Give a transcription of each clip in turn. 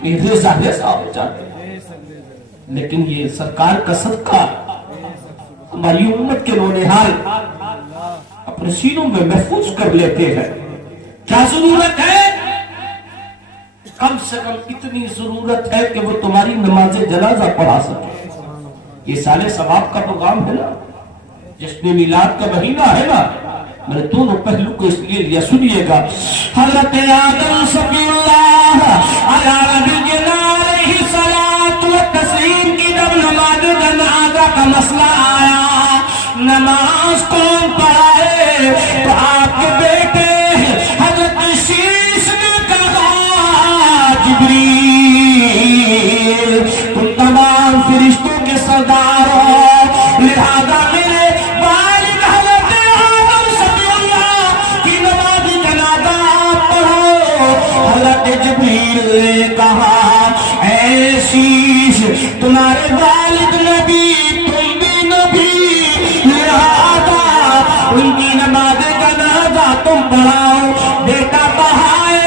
کہ ریزہ ریزہ ہو جاتے ہیں، لیکن یہ سرکار کا صدقہ ہماری امت کے نونہال اپنے سینوں میں محفوظ کر لیتے ہیں۔ کیا ضرورت ہے؟ کم سے کم اتنی ضرورت ہے کہ وہ تمہاری نماز جنازہ پڑھا سکے۔ یہ سال ثواب کا پروگرام ہے نا، جشن میلاد کا مہینہ ہے نا، میں نے دونوں پہلو کو اس لیے لیا، سنیے گا۔ حضرت آدم صفی اللہ علیہ علیہ الصلوۃ والتسلیم کی جب نماز جنازہ کا مسئلہ آیا، نماز کون پڑھائے، تو آپ کے بیٹے حضرت شیش نے کہا جبریل تم تمام فرشتوں کے سردار ہو، لہذا میرے والد حضرت آدم صفی اللہ کی نماز جنازہ آپ پڑھو۔ حضرت جبریل نے کہا اے شیش تمہارے والد نبی تم بھی نبی، لہذا ان کی نماز جنازہ تم پڑھاؤ۔ بیٹا پڑھائے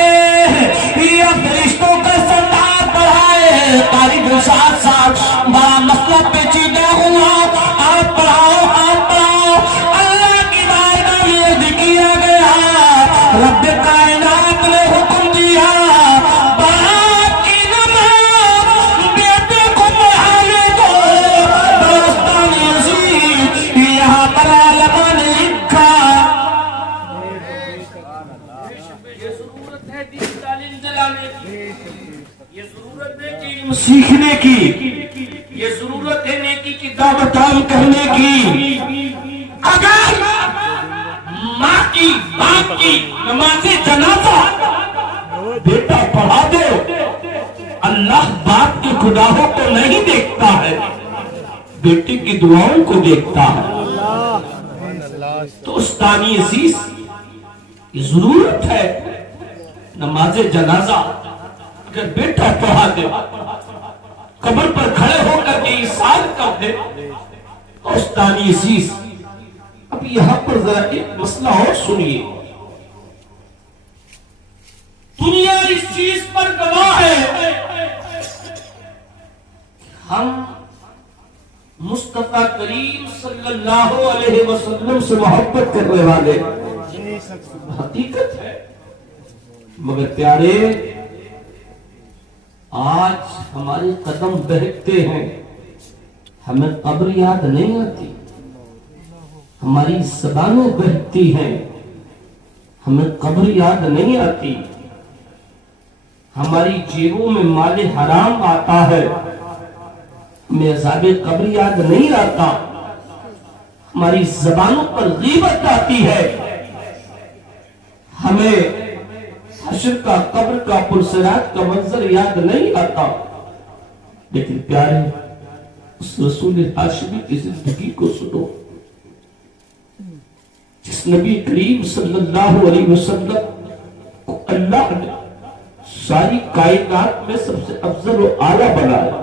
یا فرشتوں کا سردار پڑھائے، قاری گلشاد صاحب بڑا مسئلہ پیچیدہ ہوا، آپ پڑھاؤ آپ پڑھاؤ۔ اللہ کی بارگاہ میں عرض کیا گیا، رب کائنات نے حکم دیا باپ کی نماز بیٹے کو پڑھانے دو۔ دوستان عزیز یہاں پر علماء نے لکھا یہ ضرورت ہے دین تعلیم دلانے کی، یہ ضرورت ہے علم سیکھنے کی، یہ ضرورت ہے نیکی کی دعوت عام کرنے کی۔ اگر ماں کی باپ کی نماز جنازہ بیٹا پڑھا دے، اللہ باپ کے گناہوں کو نہیں دیکھتا ہے، بیٹے کی دعاؤں کو دیکھتا ہے۔ تو استانی عزیز یہ ضرورت ہے نماز جنازہ اگر بیٹا پڑھا دے، قبر پر کھڑے ہو کر کے ایثار کر دے۔ استانی عزیز اب یہاں پر ذرا ایک مسئلہ اور سنیے، دنیا اس چیز پر گواہ ہے، ہم مصطفیٰ کریم صلی اللہ علیہ وسلم سے محبت کرنے والے، حقیقت ہے، مگر پیارے آج ہمارے قدم بہکتے ہیں، ہمیں قبر یاد نہیں آتی، ہماری زبانیں بہکتی ہیں، ہمیں قبر یاد نہیں آتی، ہماری جیبوں میں مال حرام آتا ہے، ہمیں عذاب قبر یاد نہیں آتا، ہماری زبانوں پر غیبت آتی ہے، ہمیں حشر کا قبر کا پرسرات کا منظر یاد نہیں آتا۔ لیکن پیارے اس رسول ہاشمی کی زندگی کو سنو، جس نبی کریم صلی اللہ علیہ وسلم کو اللہ نے ساری کائنات میں سب سے افضل و اعلیٰ بنایا۔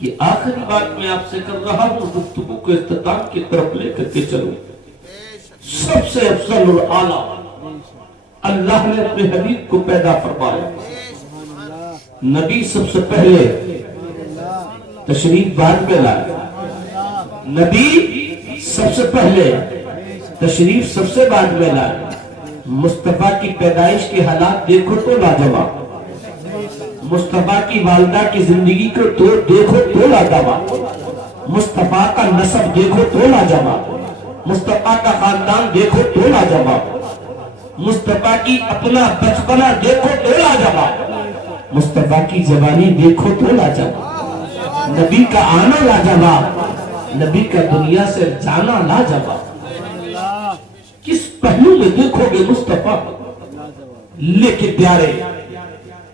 یہ آخری بات میں آپ سے کر رہا ہوں، گفتگو کو اختتام کی طرف لے کر کے چلو۔ سب سے افضل اور اعلیٰ اللہ نے اپنے حبیب کو پیدا فرمایا۔ نبی سب سے پہلے تشریف بعد میں لائے، نبی سب سے پہلے تشریف سب سے بعد میں لائے۔ مصطفیٰ کی پیدائش کے حالات دیکھو تو لاجواب، مصطفیٰ کی والدہ کی زندگی کو دیکھو تو لاجواب، مصطفیٰ کا نسب دیکھو تو لاجواب، مصطفیٰ کا خاندان دیکھو تو لاجواب، مصطفیٰ کی اپنا بچپنا دیکھو تو لاجواب، مصطفیٰ کی جوانی دیکھو تو لاجواب، نبی کا آنا لاجواب، نبی کا دنیا سے جانا لاجواب۔ کس پہلو میں دیکھو گے مصطفیٰ، لیکن پیارے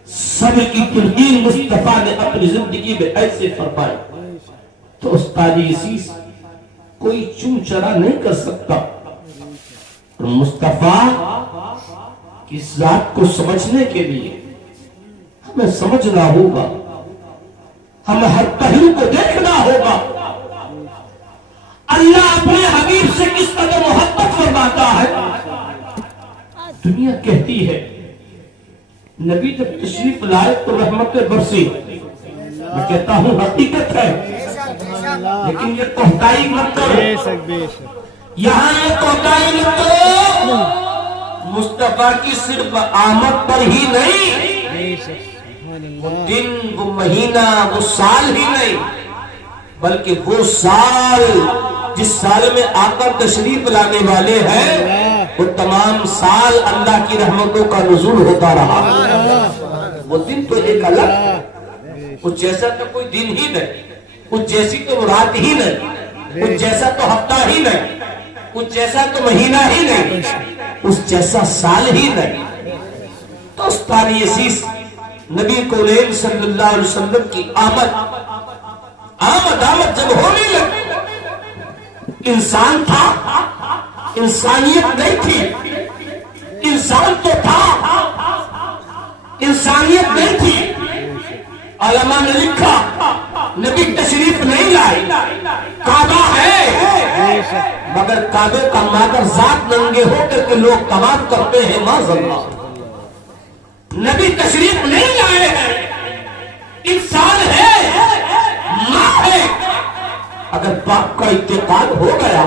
صبر کی تلقین مصطفیٰ نے اپنی زندگی میں ایسے فرمائی تو استاد عزیز کوئی چون چرا نہیں کر سکتا۔ اور مصطفیٰ کی ذات کو سمجھنے کے لیے ہمیں سمجھنا ہوگا، ہمیں ہر پہلو کو دیکھنا ہوگا۔ اللہ اپنے حبیب سے کس قدر محبت فرماتا ہے۔ دنیا کہتی ہے نبی جب تشریف لائے تو رحمتیں برسی. میں کہتا ہوں حقیقت ہے، لیکن یہ کوتاہی مت کرو. یہاں یہ کوتاہی مت کرو. مصطفیٰ کی صرف آمد پر ہی نہیں، وہ دن، وہ مہینہ، وہ سال ہی نہیں، بلکہ وہ سال جس سال میں آقا تشریف لانے والے ہیں، وہ تمام سال اللہ کی رحمتوں کا نزول ہوتا رہا. وہ دن تو ایک الگ، اس جیسا تو کوئی دن ہی نہیں، اس جیسی تو رات ہی نہیں، اس جیسا تو ہفتہ ہی نہیں، اس جیسا تو مہینہ ہی نہیں، اس جیسا سال ہی نہیں. تو اس تاریخ عزیز نبی کونین صلی اللہ علیہ وسلم کی آمد جب ہونے لگی، انسان تھا، انسانیت نہیں تھی. انسان تو تھا، انسانیت نہیں تھی. علماء نے لکھا نبی تشریف نہیں لائے، کعبہ ہے مگر کعبے کا مادر ذات ننگے ہو کر کے لوگ طواف کرتے ہیں. معذاللہ، نبی تشریف نہیں لائے ہیں، انسان ہے، ماں ہے. اگر باپ کا انتقال ہو گیا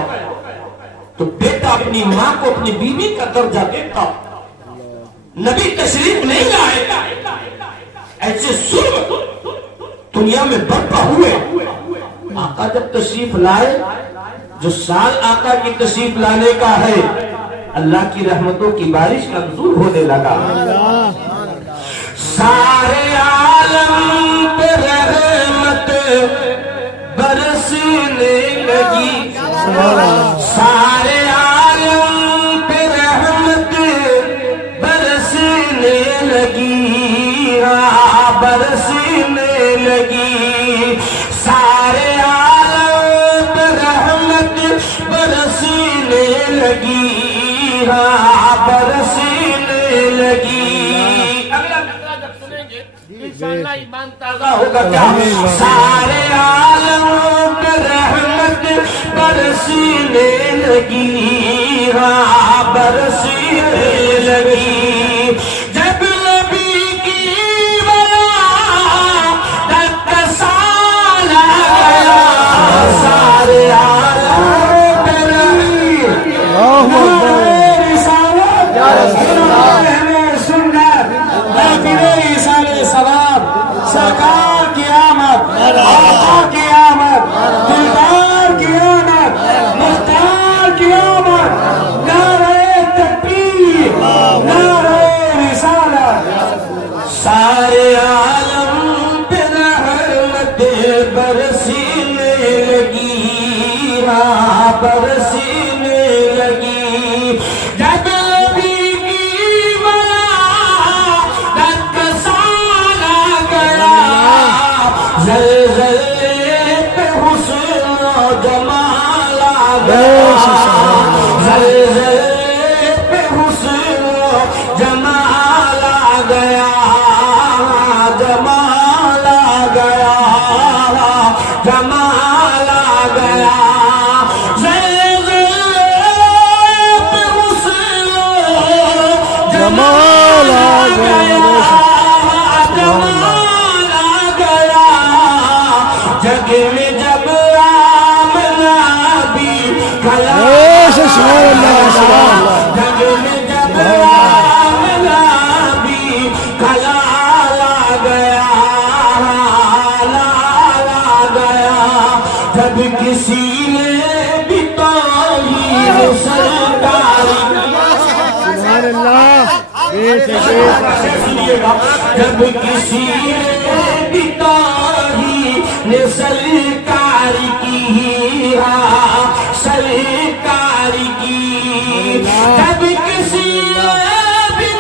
تو بیٹا اپنی ماں کو اپنی بیوی کا درجہ دیتا. نبی تشریف نہیں لائے، ایسے ظلم دنیا میں برپا ہوئے. آقا جب تشریف لائے، جو سال آقا کی تشریف لانے کا ہے، اللہ کی رحمتوں کی بارش کا نزول ہونے لگا. سارے عالم پہ رحمت برسنے لگی، سارے عالم پہ رحمت برسنے لگی، برسنے لگی. سارے عالم پہ رحمت برسنے لگی، برسنے لگی. انشاءاللہ ایمان تازہ ہوگا. کیا سارے عالم پہ رحمت برسنے لگی، برسنے لگی. جب نبی کی ولادت کا سال آیا، سارے عالم پہ سرکار کی آمد، آقا کی آمد، دلدار کی آمد، مختار کی آمد. نعرہ تکبیر، نعرہ رسالت. سارے عالم پہ رحمت برسنے لگی، برسنے لگی. جب زلزلے پہ حسن و جمال آ گیا، زلزلے پہ حسن و جمال آ گیا، جمال آ گیا، جمال آ گیا. زلزلے پہ حسن و جمال آ گیا، جگ میں جب آمنا بھی کھلا، جگ میں جب آمنا بھی کھلا لا گیا، لا گیا. جب کسی نے بھی توحید سرکاری، جب کسی نے بھی نے سرکار کی، سرکار کی. جب کسی بھی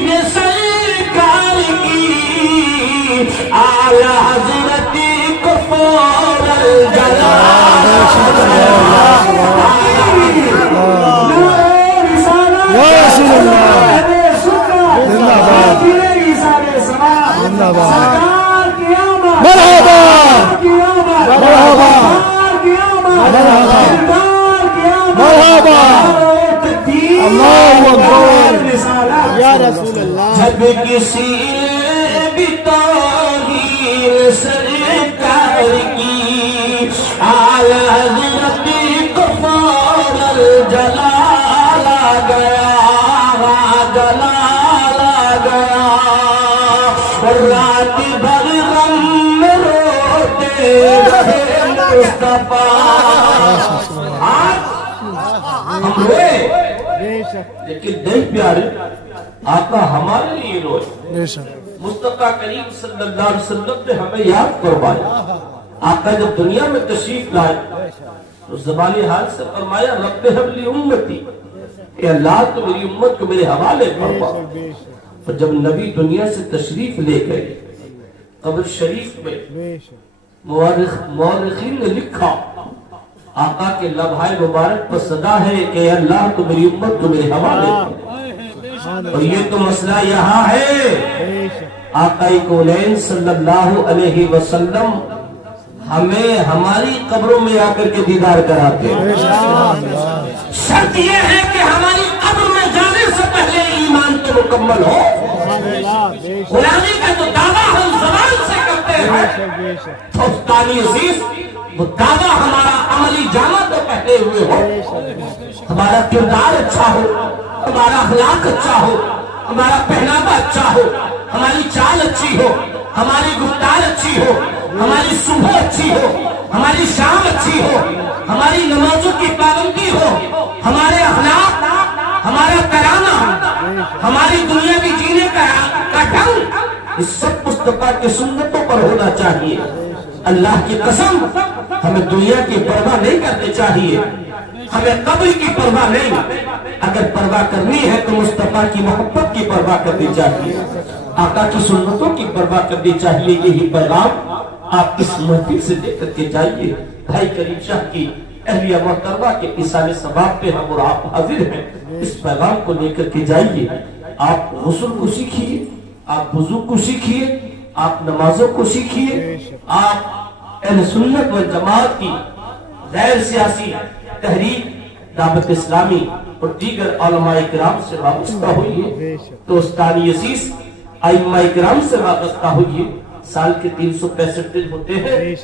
نے سرکار کی، اعلی حضرت کو فوراً جلا. مرحبا مرحبا مرحبا. اللہ اکبر یا رسول اللہ. جب کسی نے بھی توہین سرکار کی اعلی حضرت کو فوراً جلال آ گیا، جلال آ گیا، اور رات بھر غم میں روتے رہے مصطفیٰ۔ آج ہم روئے لیکن دل پیارے آقا ہمارے لیے روئے۔ مصطفیٰ کریم صلی اللہ علیہ وسلم نے ہمیں یاد کروایا۔ آقا جب دنیا میں تشریف لائے تو زبانی حال سے فرمایا رب ہب لی امتی، اے اللہ تو میری امت کو میرے حوالے فرما۔ اور جب نبی دنیا سے تشریف لے گئے قبر شریف میں مورخین نے لکھا آقا کے لمحہ مبارک پر صدا ہے کہ اے اللہ تو میری امت کو میرے حوالے فرما۔ اور یہ تو مسئلہ یہاں ہے، آقا کونین صلی اللہ علیہ وسلم ہمیں ہماری قبروں میں آ کر کے دیدار کراتے ہیں۔ شرط یہ ہے کہ ہماری قبر میں جانے سے پہلے ایمان تو مکمل ہو۔ غلامی کا جو دعویٰ ہم زبان سے کرتے ہیں دوستانی عزیز، وہ دعویٰ ہمارا عملی جامہ تو پہنے ہوئے ہو، ہمارا کردار اچھا ہو، ہمارا اخلاق اچھا ہو، ہمارا پہناوا اچھا ہو، ہماری چال اچھی ہو، ہماری گفتار اچھی ہو، ہماری صبح اچھی ہو، ہماری شام اچھی ہو، ہماری نمازوں کی پابندی ہو، ہمارے اخلاق، ہمارا ترانہ، ہماری دنیا کی جینے کا ڈھنگ، اس سب مصطفیٰ کی سنتوں پر ہونا چاہیے۔ اللہ کی قسم ہمیں دنیا کی پرواہ نہیں کرنی چاہیے، ہمیں قبر کی پرواہ نہیں، اگر پرواہ کرنی ہے تو مصطفیٰ کی محبت کی پرواہ کرنی چاہیے، آقا کی سنتوں کی پرواہ کرنی چاہیے۔ یہی پیغام آپ اس محفل سے لے کر کے جائیے۔ بھائی کریم شاہ کی اہلیہ محترمہ کے اِسال ثواب پہ ہم اور آپ حاضر ہیں، اس پیغام کو لے کر کے جائیے۔ آپ غسل کو سیکھیے، آپ وضو کو سیکھیے، آپ نمازوں کو سیکھیے، آپ اہل سنت و جماعت کی غیر سیاسی تحریک دعوت اسلامی اور دیگر علماء کرام سے وابستہ ہوئیے، دوستانی عزیز ائمہ کرام سے وابستہ ہوئیے۔ سال کے 365 دن ہوتے ہیں،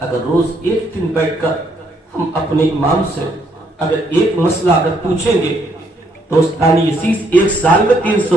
اگر روز ایک دن بیٹھ کر ہم اپنے امام سے اگر ایک مسئلہ اگر پوچھیں گے، دوستانی عزیز ایک سال میں 300